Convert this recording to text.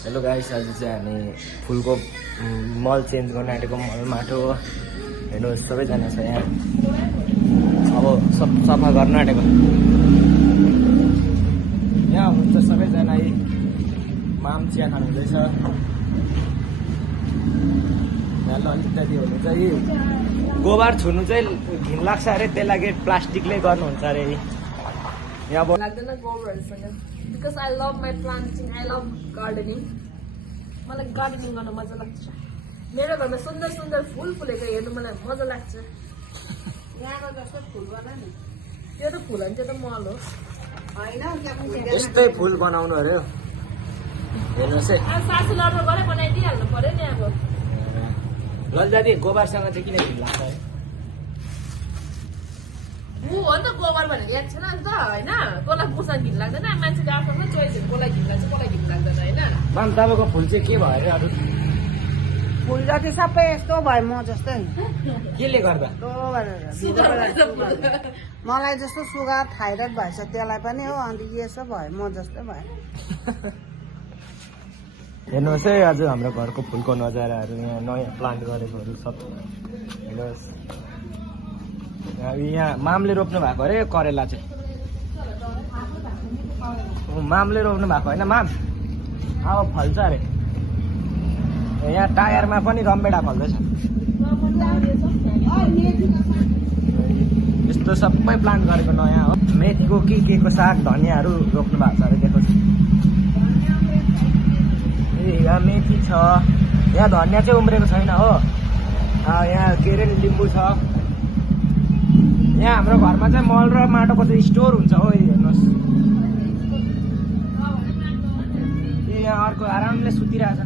Hello guys, आज चाहिँ हामी फुलको मल चेन्ज गर्न आँटेको मल माटो हेर्नुहोस् सबैजना छ यहाँ। अब सफा गर्न आँटेको यहाँ हुनुहुन्छ सबैजना। यी माम चिया खानु हुँदैछ, यहाँ ललितादी हुनुहुन्छ। यी गोबर छुनु चाहिँ घिन लाग्छ अरे, त्यही लागि प्लास्टिकले गर्नुहुन्छ अरे। यहाँ लाग्दैन गोबरहरूसँग, because I love my planting, I love gardening. मलाई गार्डनिङ गर्न मजा लाग्छ। मेरो घरमा सुन्दर सुन्दर फुल फुलेको हेर्नु मलाई मजा लाग्छ। यहाँको जस्तो फुल बना नि, त्यो त फुल होइन, त्यो त मल हो होइन। यस्तै फुल बनाउनु अरे। हेर्नुहोस् है, सासु लड्नु पऱ्यो, बनाइदिइहाल्नु पऱ्यो नि। अब ललितादी गोबरसँग चाहिँ किन घिन लाग्छ है? ऊ हो नि त गोबर भनेर याद छैन नि त होइन। कसलाई मुसँग घिन लाग्दैन, मान्छेको आफ्नो चोइस हो। कसलाई घिन लाग्छ, कसलाई घिन लाग्दैन होइन। माम तपाईँको फुल चाहिँ के भयो अरे? अरू फुल जति सबै यस्तो भयो, म जस्तै केले गर्दा? मलाई जस्तो सुगर थाइरोइड भएछ, त्यसलाई पनि हो। अन्त यसो भयो, म जस्तै भयो। हेर्नुहोस् है, आज हाम्रो घरको फुलको नजाराहरू, यहाँ नयाँ प्लान्ट गरेकोहरू सब हेर्नुहोस्। यहाँ मामले रोप्नु भएको अरे करेला चाहिँ। मामले रोप्नु भएको होइन, माम अब फल्छ अरे। यहाँ टायरमा पनि रमभेडा फल्दैछ। यस्तो सबै प्लान्ट गरेको नयाँ हो। मेथीको के को साग धनियाँहरू रोप्नु भएको छ अरे, देखोस्। यहाँ मेथी छ, यहाँ धनियाँ चाहिँ उम्रेको छैन हो। यहाँ के अरे लिम्बू छ। यहाँ हाम्रो घरमा चाहिँ मल र माटोको चाहिँ स्टोर हुन्छ हो। हेर्नुहोस्, यहाँ अर्को आरामले सुतिरहेछ।